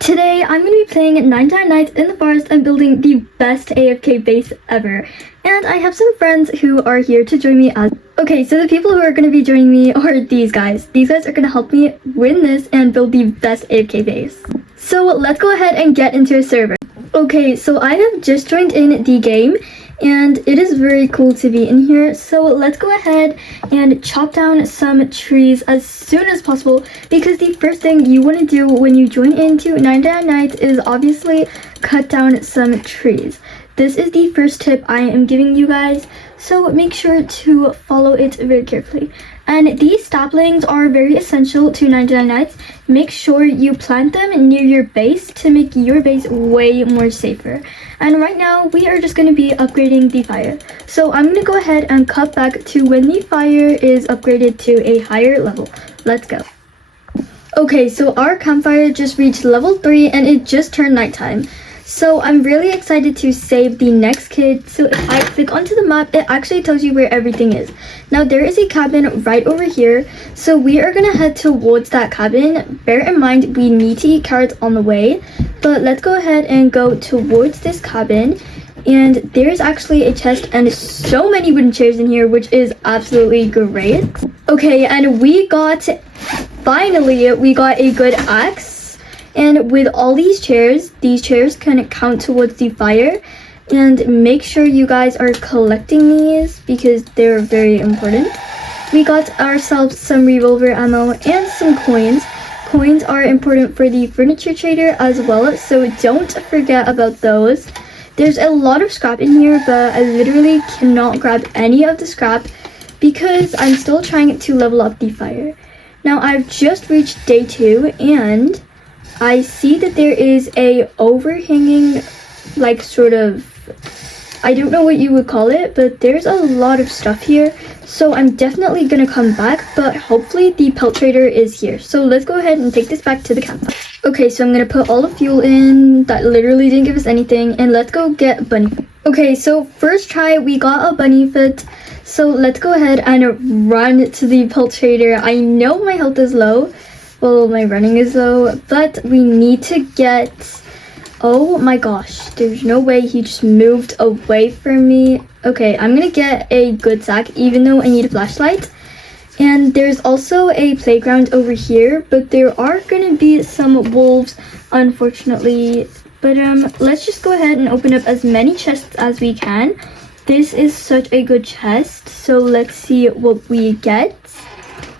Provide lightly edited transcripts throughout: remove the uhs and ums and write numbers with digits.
Today, I'm going to be playing 99 Nights in the Forest and building the best AFK base ever. And I have some friends who are here to join me as... Okay, so the people who are going to be joining me are these guys. These guys are going to help me win this and build the best AFK base. So let's go ahead and get into a server. Okay, so I have just joined in the game. And it is very cool to be in here, so let's go ahead and chop down some trees as soon as possible, because the first thing you want to do when you join into 99 Nights is obviously cut down some trees. This is the first tip I am giving you guys, so make sure to follow it very carefully. And these saplings are very essential to 99 Nights. Make sure you plant them near your base to make your base way more safer. And right now, we are just going to be upgrading the fire. So I'm going to go ahead and cut back to when the fire is upgraded to a higher level. Let's go. Okay, so our campfire just reached level 3 and it just turned nighttime. So I'm really excited to save the next kid. So if I click onto the map, it actually tells you where everything is. Now there is a cabin right over here. So we are going to head towards that cabin. Bear in mind, we need to eat carrots on the way. But let's go ahead and go towards this cabin. And there's actually a chest and so many wooden chairs in here, which is absolutely great. Okay, and finally we got a good axe. And with all these chairs can count towards the fire. And make sure you guys are collecting these because they're very important. We got ourselves some revolver ammo and some coins. Coins are important for the furniture trader as well, so don't forget about those. There's a lot of scrap in here, but I literally cannot grab any of the scrap because I'm still trying to level up the fire. Now I've just reached day 2 and I see that there is a overhanging, like sort of, I don't know what you would call it, but there's a lot of stuff here. So I'm definitely gonna come back, but hopefully the pelt trader is here. So let's go ahead and take this back to the campfire. Okay, so I'm gonna put all the fuel in. That literally didn't give us anything. And let's go get bunny foot. Okay, so first try, we got a bunny foot. So let's go ahead and run to the pelt trader. I know my health is low. Well, my running is low, but we need to get... Oh my gosh, there's no way he just moved away from me. Okay, I'm gonna get a good sack, even though I need a flashlight. And there's also a playground over here, but there are gonna be some wolves, unfortunately. But let's just go ahead and open up as many chests as we can. This is such a good chest, so let's see what we get.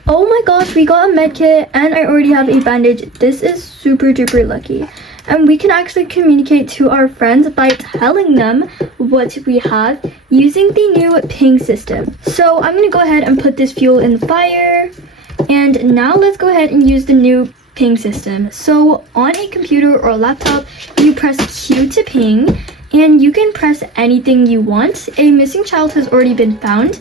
Oh my gosh, we got a med kit and I already have a bandage. This is super duper lucky. And we can actually communicate to our friends by telling them what we have using the new ping system. So I'm going to go ahead and put this fuel in the fire. And now let's go ahead and use the new ping system. So on a computer or a laptop, you press Q to ping and you can press anything you want. A missing child has already been found,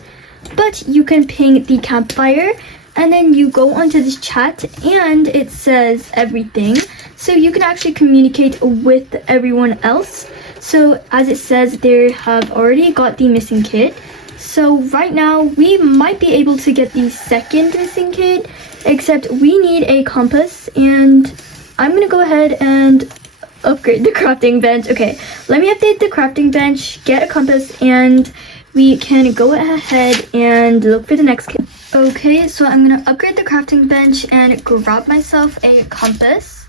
but you can ping the campfire. And then you go onto this chat and it says everything. So you can actually communicate with everyone else. So as it says, they have already got the missing kid. So right now we might be able to get the second missing kid, except we need a compass. And I'm going to go ahead and upgrade the crafting bench. Okay, let me update the crafting bench, get a compass, and we can go ahead and look for the next kid. Okay, so I'm going to upgrade the crafting bench and grab myself a compass.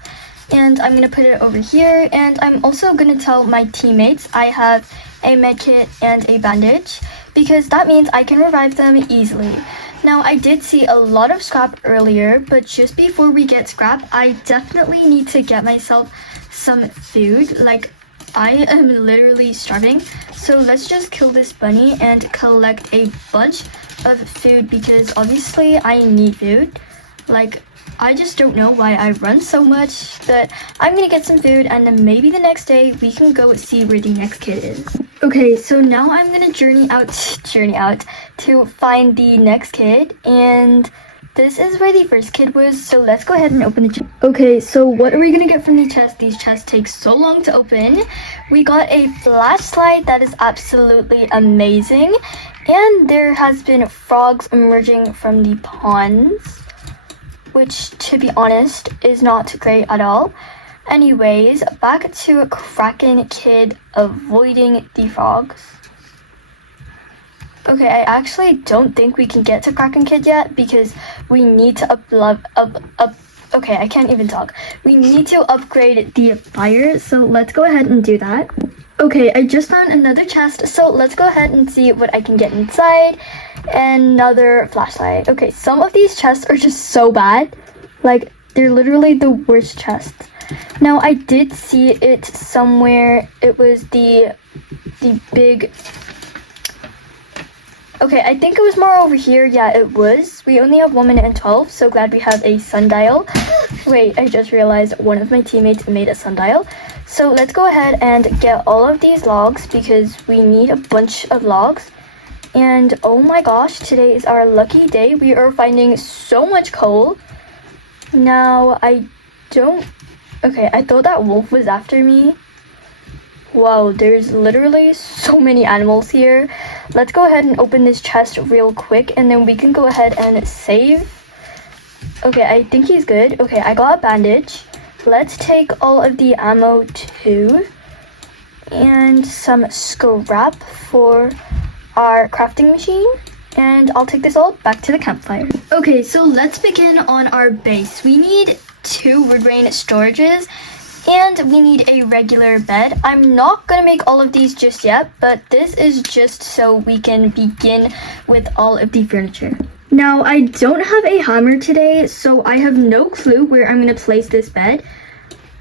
And I'm going to put it over here. And I'm also going to tell my teammates I have a medkit and a bandage, because that means I can revive them easily. Now, I did see a lot of scrap earlier, but just before we get scrap, I definitely need to get myself some food. Like, I am literally starving. So let's just kill this bunny and collect a bunch of food, because obviously I need food. Like, I just don't know why I run so much, but I'm gonna get some food and then maybe the next day we can go see where the next kid is. Okay, so now I'm gonna journey out to find the next kid, and this is where the first kid was, so let's go ahead and open the chest. Okay, so what are we gonna get from the chest? These chests take so long to open. We got a flashlight that is absolutely amazing. And there has been frogs emerging from the ponds, which, to be honest, is not great at all. Anyways, back to Kraken Kid avoiding the frogs. Okay, I actually don't think we can get to Kraken Kid yet because we need to okay, I can't even talk. We need to upgrade the fire, so let's go ahead and do that. Okay, I just found another chest, so let's go ahead and see what I can get inside. Another flashlight. Okay, some of these chests are just so bad. Like, they're literally the worst chests. Now, I did see it somewhere. It was the big... Okay, I think it was more over here. Yeah, it was. We only have 1 minute and 12, so glad we have a sundial. Wait, I just realized one of my teammates made a sundial. So let's go ahead and get all of these logs because we need a bunch of logs. And oh my gosh, today is our lucky day. We are finding so much coal. Now, okay, I thought that wolf was after me. Wow, there's literally so many animals here. Let's go ahead and open this chest real quick and then we can go ahead and save. Okay, I think he's good. Okay, I got a bandage. Let's take all of the ammo too. And some scrap for our crafting machine. And I'll take this all back to the campfire. Okay, so let's begin on our base. We need 2 wood grain storages. And we need a regular bed. I'm not gonna make all of these just yet, but this is just so we can begin with all of the furniture. Now, I don't have a hammer today, so I have no clue where I'm gonna place this bed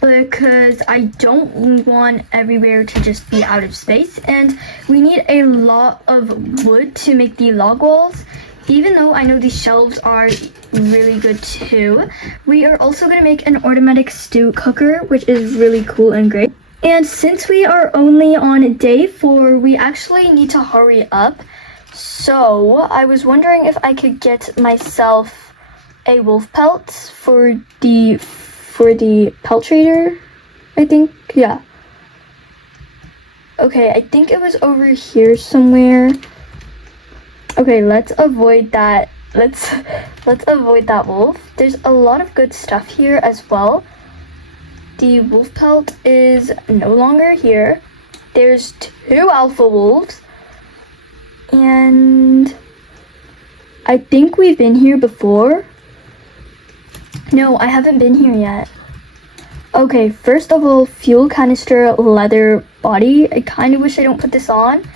because I don't want everywhere to just be out of space. And we need a lot of wood to make the log walls. Even though I know these shelves are really good too, we are also going to make an automatic stew cooker, which is really cool and great. And since we are only on day 4, we actually need to hurry up. So I was wondering if I could get myself a wolf pelt for the pelt trader, I think. Yeah. Okay, I think it was over here somewhere. Okay, let's avoid that. Let's avoid that wolf. There's a lot of good stuff here as well. The wolf pelt is no longer here. There's 2 alpha wolves. And I think we've been here before. No, I haven't been here yet. Okay, first of all, fuel canister leather body. I kind of wish I don't put this on,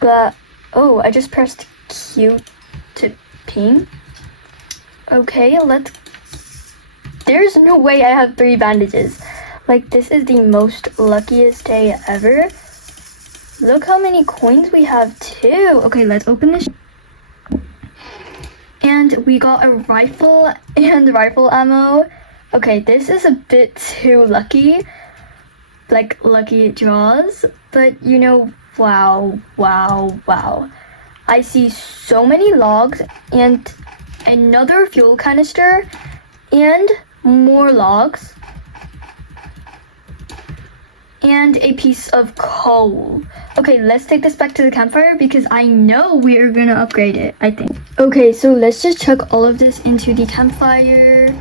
but oh, I just pressed Q to ping. Okay, there's no way I have 3 bandages. Like, this is the most luckiest day ever. Look how many coins we have too. Okay, let's open this. And we got a rifle and rifle ammo. Okay, this is a bit too lucky. Like, lucky draws. But, you know, wow. I see so many logs and another fuel canister and more logs and a piece of coal. Okay, let's take this back to the campfire because I know we are gonna upgrade it, I think. Okay, so let's just chuck all of this into the campfire.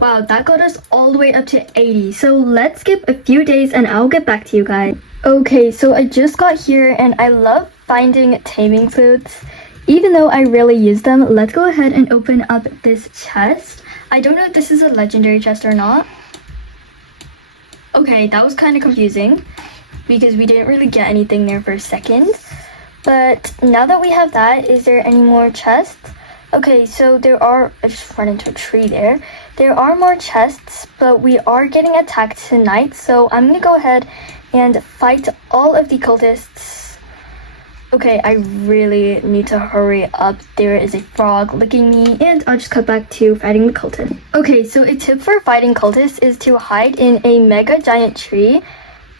Wow, that got us all the way up to 80. So let's skip a few days and I'll get back to you guys. Okay, so I just got here and I love finding taming flutes. Even though I rarely use them, let's go ahead and open up this chest. I don't know if this is a legendary chest or not. Okay, that was kind of confusing because we didn't really get anything there for a second. But now that we have that, is there any more chests? Okay, so I just ran into a tree there. There are more chests, but we are getting attacked tonight. So I'm gonna go ahead and fight all of the cultists. Okay, I really need to hurry up. There is a frog licking me, and I'll just cut back to fighting the cultists. Okay, so a tip for fighting cultists is to hide in a mega giant tree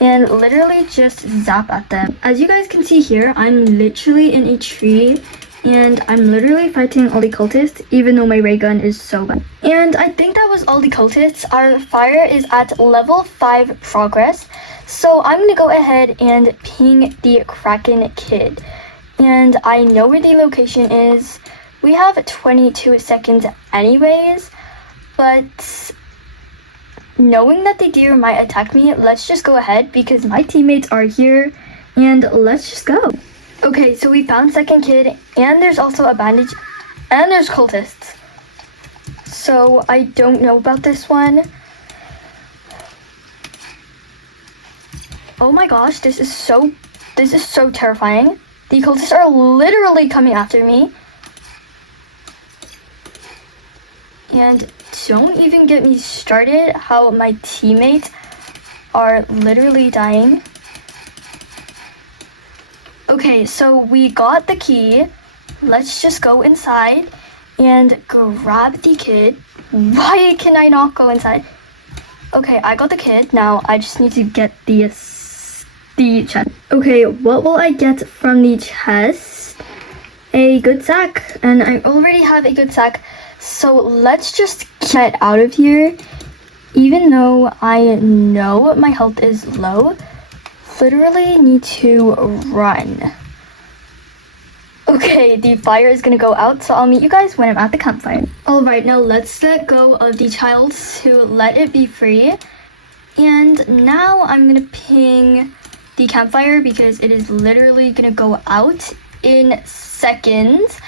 and literally just zap at them. As you guys can see here, I'm literally in a tree and I'm literally fighting all the cultists, even though my ray gun is so bad. And I think that was all the cultists. Our fire is at level 5 progress. So I'm gonna go ahead and ping the Kraken Kid. And I know where the location is. We have 22 seconds anyways, but knowing that the deer might attack me, let's just go ahead because my teammates are here and let's just go. Okay, so we found second kid and there's also a bandage and there's cultists. So I don't know about this one. Oh my gosh, this is so terrifying. The cultists are literally coming after me. And don't even get me started how my teammates are literally dying. Okay, so we got the key. Let's just go inside and grab the kid. Why can I not go inside? Okay, I got the kid. Now I just need to get the chest. Okay, what will I get from the chest? A good sack. And I already have a good sack. So let's just get out of here. Even though I know my health is low, literally need to run. Okay, the fire is gonna go out, so I'll meet you guys when I'm at the campfire. Alright, now let's let go of the child to let it be free. And now I'm gonna ping the campfire because it is literally gonna go out in seconds.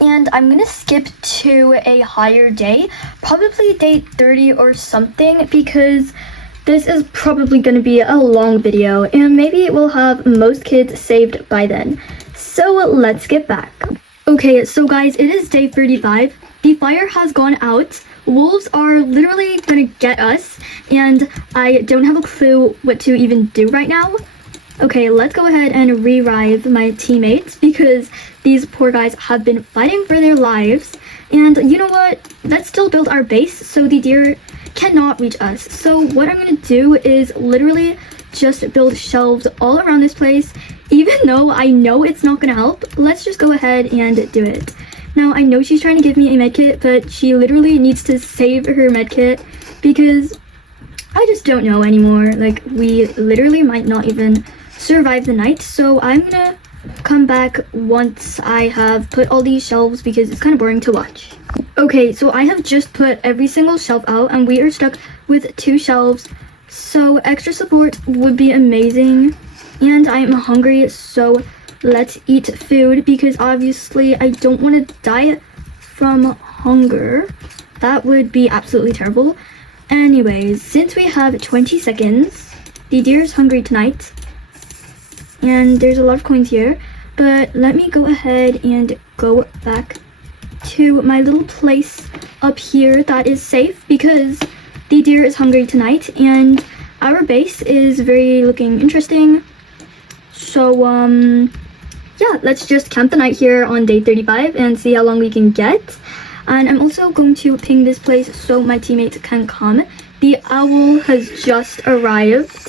And I'm gonna skip to a higher day, probably day 30 or something, because this is probably gonna be a long video and maybe it will have most kids saved by then. So let's get back. Okay, so guys, it is day 35. The fire has gone out. Wolves are literally gonna get us and I don't have a clue what to even do right now. Okay, let's go ahead and revive my teammates because these poor guys have been fighting for their lives. And you know what? Let's still build our base so the deer cannot reach us. So what I'm gonna do is literally just build shelves all around this place. Even though I know it's not gonna help, let's just go ahead and do it. Now I know she's trying to give me a medkit, but she literally needs to save her medkit because I just don't know anymore. Like, we literally might not even survive the night. So I'm gonna come back once I have put all these shelves because it's kind of boring to watch. Okay, so I have just put every single shelf out and we are stuck with 2 shelves. So extra support would be amazing. And I'm hungry, so let's eat food because obviously I don't want to die from hunger. That would be absolutely terrible. Anyways, since we have 20 seconds, the deer is hungry tonight. And there's a lot of coins here. But let me go ahead and go back to my little place up here that is safe because the deer is hungry tonight and our base is very looking interesting. So yeah, let's just camp the night here on day 35 and see how long we can get. And I'm also going to ping this place so my teammates can come. The owl has just arrived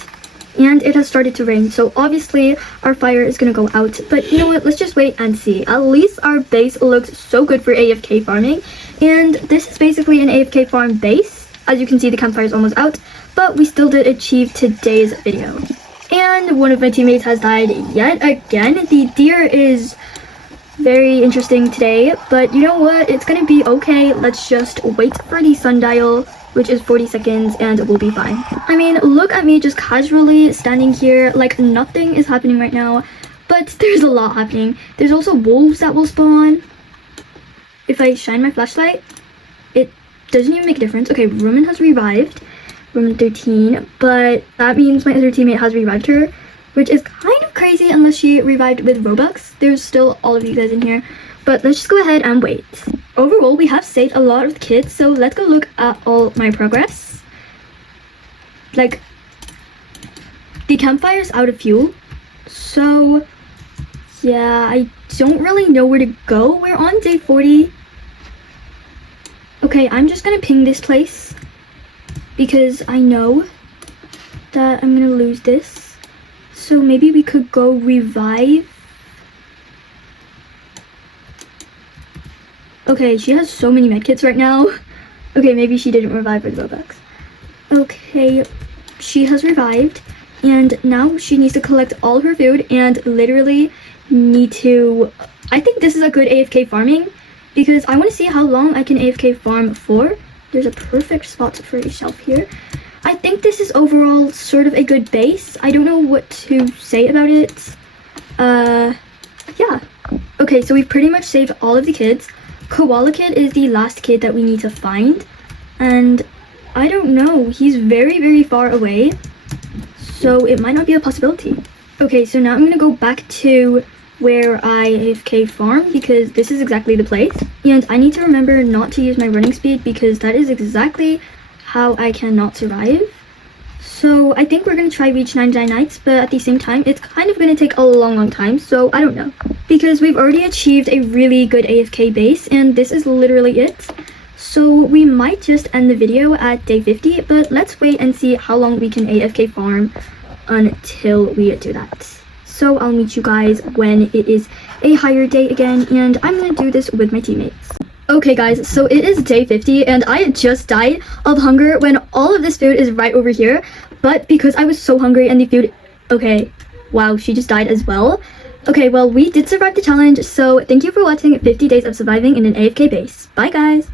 and it has started to rain, so obviously our fire is gonna go out. But you know what, let's just wait and see. At least our base looks so good for AFK farming, and this is basically an AFK farm base. As you can see, the campfire is almost out, but we still did achieve today's video. And one of my teammates has died yet again. The deer is very interesting today, but you know what, it's gonna be okay. Let's just wait for the sundial, which is 40 seconds, and we'll be fine. I mean, look at me just casually standing here like nothing is happening right now, but there's a lot happening. There's also wolves that will spawn. If I shine my flashlight, it doesn't even make a difference. Okay, Roman has revived, Roman 13, but that means my other teammate has revived her, which is kind of crazy unless she revived with Robux. There's still all of you guys in here, but let's just go ahead and wait. Overall, we have saved a lot of kids, so let's go look at all my progress. Like, the campfire's out of fuel, so yeah, I don't really know where to go. We're on day 40. Okay, I'm just gonna ping this place because I know that I'm gonna lose this. So maybe we could go revive. Okay, she has so many medkits right now. Okay, maybe she didn't revive with Robux. Okay, she has revived, and now she needs to collect all her food and literally need to... I think this is a good AFK farming because I want to see how long I can AFK farm for. There's a perfect spot for a shelf here. I think this is overall sort of a good base. I don't know what to say about it. Yeah. Okay, so we've pretty much saved all of the kids. Koala Kid is the last kid that we need to find. And I don't know, he's very, very far away. So it might not be a possibility. Okay, so now I'm gonna go back to where I AFK farm because this is exactly the place. And I need to remember not to use my running speed because that is exactly how I cannot survive. So I think we're gonna try reach 99 nights, but at the same time, it's kind of gonna take a long time, so I don't know. Because we've already achieved a really good AFK base, and this is literally it. So we might just end the video at day 50, but let's wait and see how long we can AFK farm until we do that. So I'll meet you guys when it is a higher day again, and I'm gonna do this with my teammates. Okay guys, so it is day 50 and I just died of hunger when all of this food is right over here. But because I was so hungry and the food... Okay, wow, she just died as well. Okay, well, we did survive the challenge, so thank you for watching 50 days of surviving in an AFK base. Bye guys!